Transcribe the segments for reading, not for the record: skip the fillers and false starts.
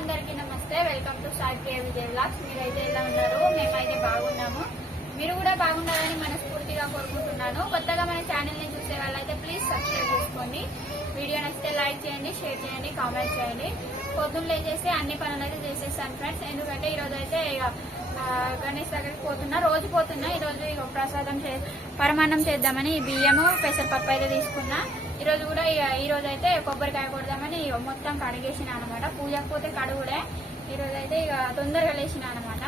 అందరికీ నమస్తే. Welcome to Sai Vijay vlogs. మీరైతే ఎలా ఉన్నారు? మేమైతే బాగున్నాము. మీరు కూడా బాగున్నారని మనస్ఫూర్తిగా కోరుకుంటున్నాను. కొత్తగా మన ఛానల్ ని చూసే వాళ్ళైతే ప్లీజ్ సబ్స్క్రైబ్ చేసుకోండి. వీడియో నచ్చితే లైక్ చేయండి, షేర్ చేయండి, కామెంట్ చేయండి. పొద్దున్న లేచేస్తే అన్ని పనులు అయితే చేసేస్తాను ఫ్రెండ్స్. ఎందుకంటే ఈరోజు అయితే గణేష్ దగ్గరికి పోతున్నా, రోజు పోతున్నా. ఈరోజు ప్రసాదం పరమాన్నం చేద్దామని బియ్యము పెసరపప్పు అయితే తీసుకున్నా. ఈరోజు కూడా ఈరోజు అయితే కొబ్బరికాయ కొడదామని మొత్తం కడిగేసిన అనమాట. పూజకు పోతే కడుగుడే. ఈరోజు అయితే ఇక తొందరగా లేచిన అనమాట.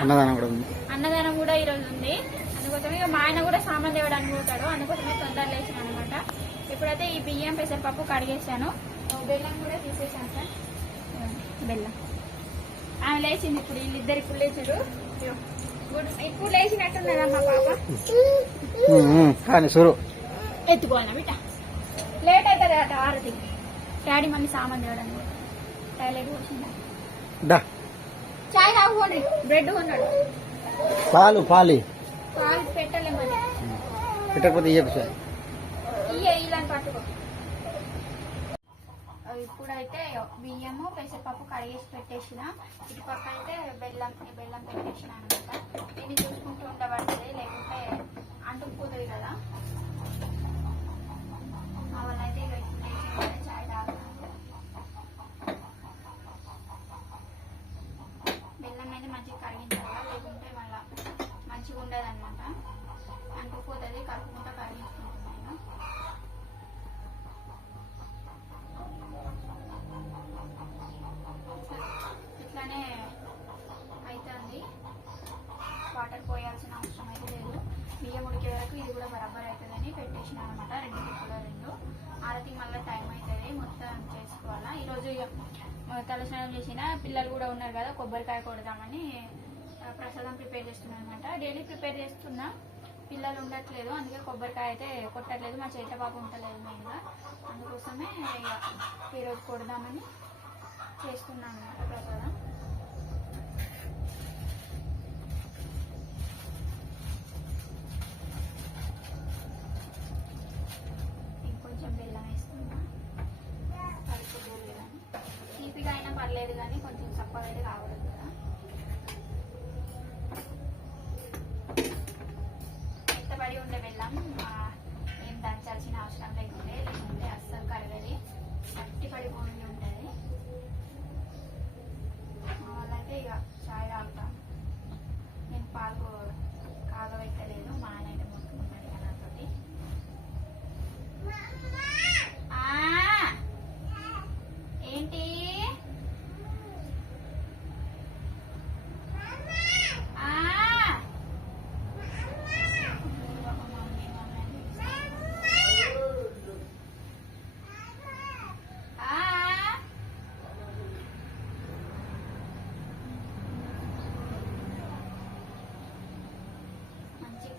అన్నదానం కూడా ఈరోజు ఉంది. అందుకోసమే ఇక మా ఆయన కూడా సామాన్ తేవడానికి పోతాడు. అందుకోసమే తొందర లేచిన అనమాట. ఇప్పుడైతే ఈ బియ్యం పెసరపప్పు కడిగేసాను. బెల్లం కూడా తీసేసాను సార్. బెల్లం ఆమె లేచింది. ఇప్పుడు వీళ్ళిద్దరు ఇప్పుడు లేచారు. ఇప్పుడు లేచినట్టున్నదా మా పాప? ఎత్తుకోవాలా బిడ్డ? లేట్ అవుతుంది అట ఆరతి. డాడీ మళ్ళీ సామాన్ తేవడానికి టాయిలెట్ వచ్చిందా? చాయ్ తాగుకోండి. బ్రెడ్ కొన్నాడు. పాలు పెట్టలే మరి. పెట్టకపోతే ఇలాంటి పట్టుకో. ఇప్పుడైతే బియ్యము పెసరపప్పు కడిగేసి పెట్టేసిన. ఇటు పక్క అయితే బెల్లం పెట్టేసిన అనమాట. దీన్ని చూసుకుంటూ ఉండబడుతుంది, లేకుంటే అంటుకుపోతుంది కదా. అవన్నైతే చాయ్ తాగుతాను. బెల్లం అయితే మంచిగా కరిగించాలి, లేకుంటే మళ్ళీ మంచిగా ఉండదు అనమాట. అంటుకుపోతుంది. కలుపుకుంటా కరిగించుకుంటున్నాను. ఇట్లానే అవుతుంది. వాటర్ పోయాల్సిన అవసరం అయితే లేదు. బియ్యం ఉడికే వరకు ఇది కూడా బరాబర్ అవుతుందని పెట్టేసిన అనమాట. 2 టిప్పుల 2. ఆరతి మళ్ళీ టైం అవుతుంది, మొత్తం చేసుకోవాలా. ఈరోజు తలస్నానం చేసిన. పిల్లలు కూడా ఉన్నారు కదా, కొబ్బరికాయ కొడదామని ప్రసాదం ప్రిపేర్ చేస్తున్నాను అనమాట. డైలీ ప్రిపేర్ చేస్తున్నా. పిల్లలు ఉండట్లేదు, అందుకే కొబ్బరికాయ అయితే కొట్టట్లేదు. మా చేత పాప ఉండలేదు మెయిన్గా. అందుకోసమే ఈరోజు కొడదామని చేస్తున్నాను అనమాట ప్రసాదం. ఇంకొంచెం బెల్లం వేస్తున్నా. కలుపు బోర్లేదని తీపిగా అయినా పర్లేదు, కానీ కొంచెం చప్పగా అయితే కావడదు కదా. మెత్తబడి ఉండే బెల్లం ఏం దంచాల్సిన అవసరం లేకుంటే అస్సలు కరగది, గట్టి పడిపోయి ఉంటుంది. వాళ్ళైతే ఇక చాయ్ తాగుతాను. నేను పాలు కాగబెట్టలేదు. మా ఆయన అయితే మొత్తుకున్నాడు ఇక నాతోటి. ఏంటి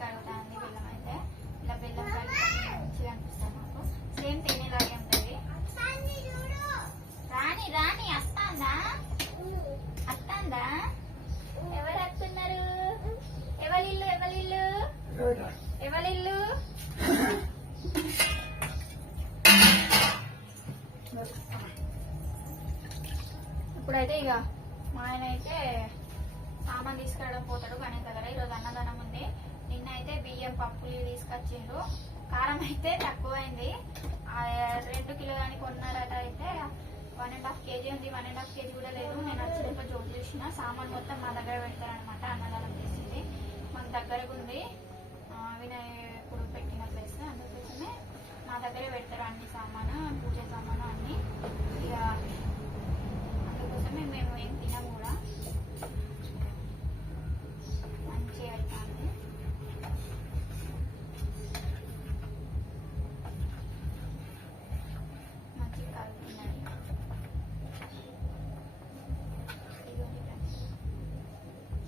కలుగుతుంది బెల్లం అయితే. ఇలా బెల్లం కలిపి మంచిగా అనిపిస్తుంది నాకు. సేమ్ తినేలాగే ఉంటుంది. రాణి వస్తాందా? ఎవరు వస్తున్నారు? ఎవరిల్లు ఇప్పుడైతే ఇక మా ఆయన అయితే సామాన్ తీసుకురావడం పోతాడు గణేష్ దగ్గర. ఈరోజు అన్నదానం ఉంది. నిన్న అయితే బియ్యం పప్పులు తీసుకొచ్చిండు. కారం అయితే తక్కువైంది. 2 కిలో అని కొన్నారట. అయితే 1.5 కేజీ ఉంది. 1.5 కేజీ కూడా లేదు. నేను వచ్చినాక జోడు చూసిన. సామాన్ మొత్తం మా దగ్గర పెడతారనమాట. అన్నదానం చేసింది మాకు దగ్గరకు ఉంది. వినాయకుడు పెట్టిన ప్లేస్. అందుకోసమే మా దగ్గరే పెడతారు అన్ని సామాను, పూజ సామాను అన్ని. ఇక అందుకోసమే మేము ఏం తినము కూడా. మంచిగా అవుతుంది. మంచిగా కలుపుతున్నాయి.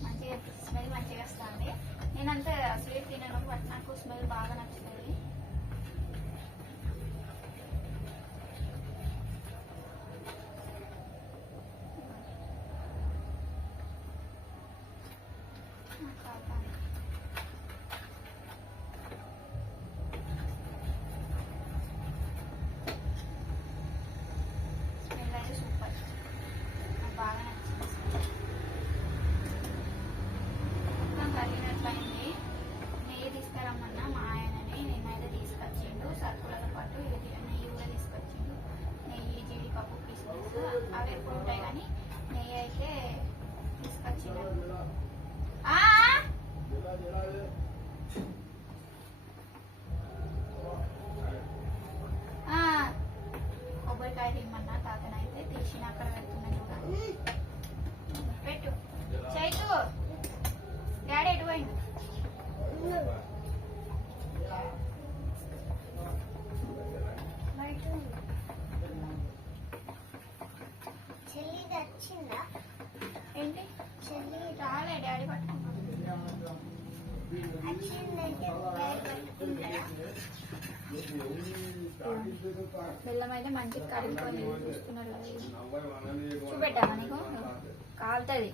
మంచిగా స్మెల్ మంచిగా వస్తుంది. నేనంతా స్వీట్ తినను, బట్ నాకు స్మెల్ బాగా నచ్చుతుంది. స్మెల్ అయితే సూపర్, నాకు బాగా నచ్చింది. ఏంటి రాలే డాడీ పట్టుకున్నాడు. బెల్లం అయితే మంచిగా కలుపుకొని చూస్తున్నారు కదా. చూపెట్టావా నీకు కాలుతుంది.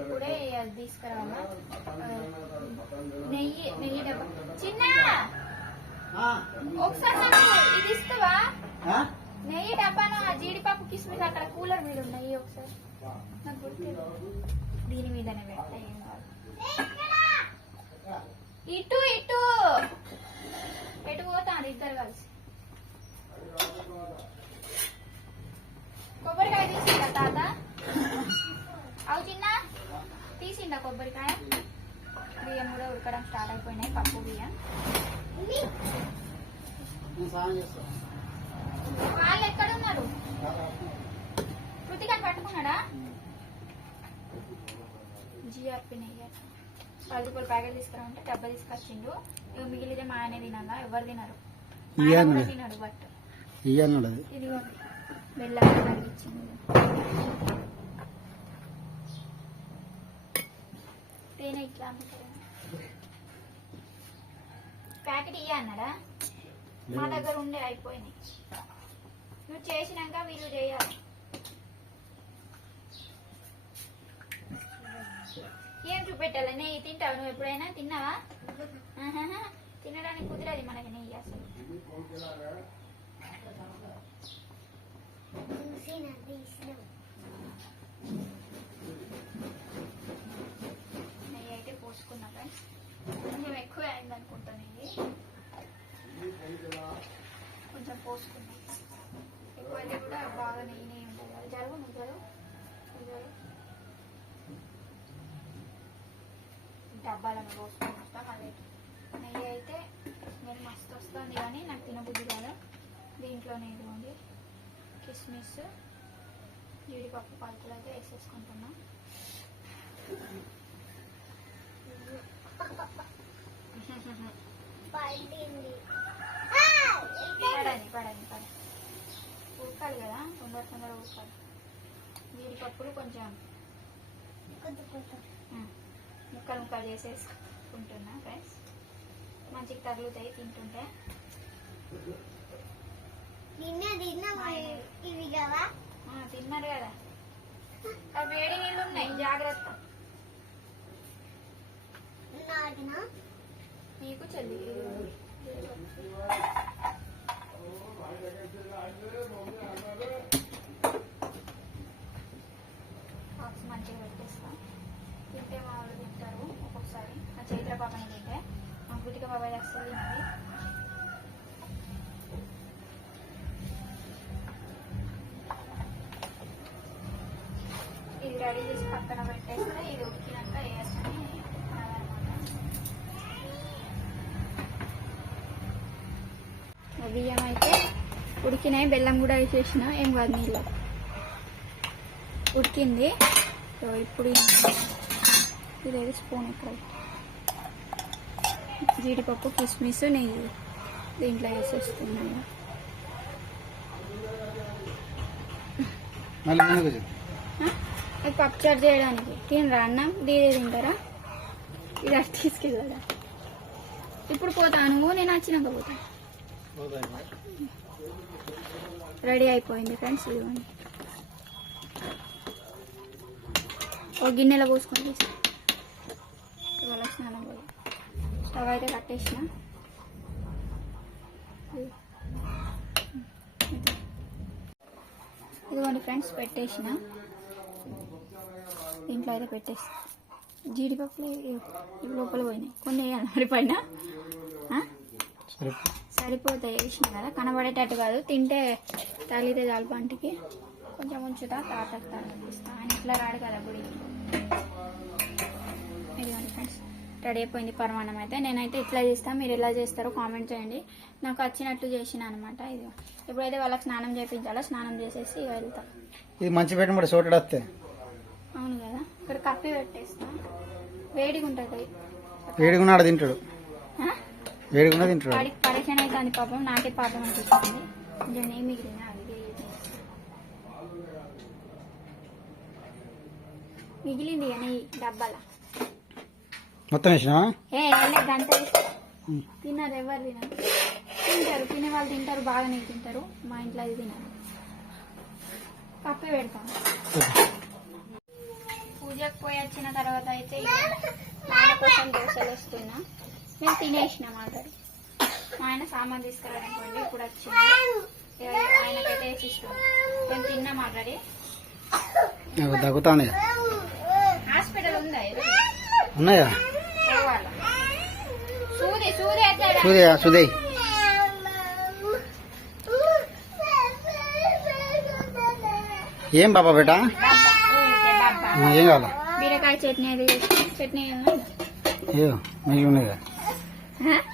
ఇప్పుడే అది తీసుకురావాలా. నెయ్యి డబ్బా చిన్న ఒకసారి నాకు ఇది ఇస్తావా? నెయ్యి డబ్బాను ఆ జీడిపప్పు కిస్మిస్ అక్కడ కూలర్ మీద ఉన్నాయి. ఒకసారి నాకు గుర్తు దీని మీదనే పెట్టా. ఏం కాదు. ఇటు ఇటు ఎటు పోతాను ఇద్దరు కలిసి. కొబ్బరికాయ తీసిందా తాత? అవు చిన్న తీసిందా కొబ్బరికాయ? బియ్యం కూడా ఉడకడం స్టార్ట్ అయిపోయినాయి. పప్పు బియ్యం. వాళ్ళు ఎక్కడున్నారు? కృతికాని పట్టుకున్నాడా? జిఆర్పి నెయ్యి 10 రూపాయలు ప్యాకెట్ తీసుకురామంటే డబ్బా తీసుకొచ్చిండు. ఇవి మిగిలితే మా ఆయన తినాలా? ఎవరు తినరు. తినడు. బట్ ఇది బెల్లం కలిగించింది. తేనె ఇట్లా అమ్ముతారు. ప్యాకెట్ ఇయ్య అన్నాడా? మా దగ్గర ఉండే అయిపోయినాయి. నువ్వు చేసినాక వీళ్ళు చేయాలి. ఏం చూపెట్టాలి? నెయ్యి తింటావు నువ్వు? ఎప్పుడైనా తిన్నావా? తినడానికి కుదరది మనకి నెయ్యి అసలు. నెయ్యి అయితే పోసుకున్నా ఫ్రెండ్స్. కొంచెం ఎక్కువ అయింది అనుకుంటా. నెయ్యి కొంచెం పోసుకున్నా. ఎక్కువ అయితే కూడా బాగా నెయ్యి ఉంటుంది కదా. జరుగు నువ్వు జరుగు. డబ్బాలను పోసుకొని వస్తాం. అదే నెయ్యి అయితే స్మెల్ మస్తు వస్తుంది కానీ నాకు తినబుద్ధి కాదు. దీంట్లోనే ఇదిగోండి కిస్మిస్ జీడిపప్పు పలుకులు అయితే వేసేసుకుంటున్నాం. పడండి ఉడకాలి కదా. తొందర ఉడకాలి. జీడిపప్పులు కొంచెం ముక్కలు చేసేసుకుంటున్నా ఫ్రెండ్స్. మంచిగా తగులుతాయి తింటుంటే. తిన్నారు కదా. అవి వేడి నీళ్ళు ఉన్నాయి, జాగ్రత్త. నీకు చెల్లి బాక్స్ మంచిగా పెట్టేస్తాం. తింటే మా వాళ్ళు తింటారు ఒక్కొక్కసారి. మా చైత్ర పాపని తింటే మా కృతిక బాబాయ్ అస్సలు తిన్నది. ఇది రెడీ చేసి పక్కన పెట్టేస్తే ఇది ఉడికినాక వేయచ్చని బియ్యం అయితే ఉడికినాయి. బెల్లం కూడా వేసేసిన. ఏం కాదు నీళ్ళు ఉడికింది. సో ఇప్పుడు ఇదేది స్పూన్ ఇక్కడ జీడిపప్పు కిస్మిస్ నెయ్యి దీంట్లో వేసేస్తున్నాను. అది పప్పుచారు చేయడానికి. తినరా అన్న? దీదే తింటారా? ఇది అటు తీసుకెళ్ళాడా? ఇప్పుడు పోతాను. నేను వచ్చినాక పోతాను. రెడీ అయిపోయింది ఫ్రెండ్స్. ఇదిగోండి ఒక గిన్నెలో పోసుకొని చేస్తాను. ఇవాళ స్నానం పోయి స్టవ్ అయితే కట్టేసిన. ఇదిగోండి ఫ్రెండ్స్ పెట్టేసిన. దీంట్లో అయితే పెట్టేస్తా. జీడిపప్పులు లోపల పోయినాయి. కొన్ని వేయాలి మరి పైన. సరిపోతాయి వేసిన కదా. కనబడేటట్టు కాదు. తింటే తగిలితే చాలు పంటికి. కొంచెం ఉంచుతా. తాతకు తాగిస్తా. ఆయన ఇట్లా రాడు కదా గుడికి. ఇదిగోండి ఫ్రెండ్స్ రెడీ అయిపోయింది పరమాన్నం అయితే. నేనైతే ఇట్లా చేస్తాను. మీరు ఎలా చేస్తారో కామెంట్ చేయండి. నాకు వచ్చినట్లు చేసిన అనమాట. ఇది ఇప్పుడైతే వాళ్ళకి స్నానం చేయించాలో స్నానం చేసేసి వెళ్తాం. ఇది మంచి పెట్టిన చోటు వస్తే అవును కదా. ఇక్కడ కప్పి పెట్టేస్తా. వేడిగా ఉంటుంది. వేడిగా ఉన్నాడు తింటాడు. వేడిగా తింటాడు. వాడికి పరిచయం అవుతుంది పాపం. నాకే పాపం అనిపిస్తుంది. కొంచెం నెయ్యి మిగిలిన అది మిగిలింది కానీ డబ్బాల మొత్తం వేసినావా? గంట తిన్నారు, ఎవరు తినరు. తింటారు, తినే వాళ్ళు తింటారు, బాగానే తింటారు. మా ఇంట్లో అది తినరు. కప్పే పెడతాం. పూజకు పోయి వచ్చిన తర్వాత అయితే మా ఆయన కోసం దోశలు వస్తున్నా. మేము తినేసినాం ఆల్రెడీ. మా ఆయన సామాన్ తీసుకురానుకోండి, ఇప్పుడు వచ్చింది. ఆయనకైతే వేసిస్తున్నాం. మేము తిన్నాం ఆల్రెడీ. తగ్గుతాను. హాస్పిటల్ ఉందా? ఉన్నాయా? సూది సూది సుదే ఏం బాబా బేటా? ఏం కావాలా? బీరకాయ చట్నీ. చట్నీ అయ్యో మిగిలి ఉన్నాయి.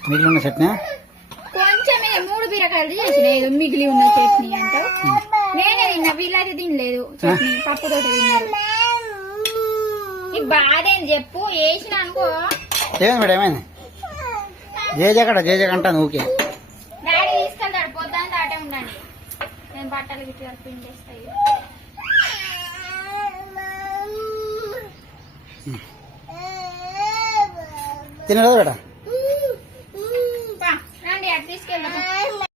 మిగిలి ఉన్న చట్నీ కొంచెం 3 బీరకాయలు చేసిన ఏదో మిగిలి ఉన్న చట్నీ అంటే నేనే తిన్నా. వీళ్ళైతే తినలేదు. చట్నీ పప్పుతో తిన్నారు. ఈ బాధ ఏం చెప్పు, వేసిన అనుకో. ఏమైంది మేడం? ఏమైంది? జేజకంట ఊకే. డాడీ తీసుకెళ్తాడు, పొద్దున్న దాటే ఉండండి. నేను బట్టలు గిట్ల పిండేస్తాయి. తినలేదు బేటా? రండి, అటు తీసుకెళ్దాం.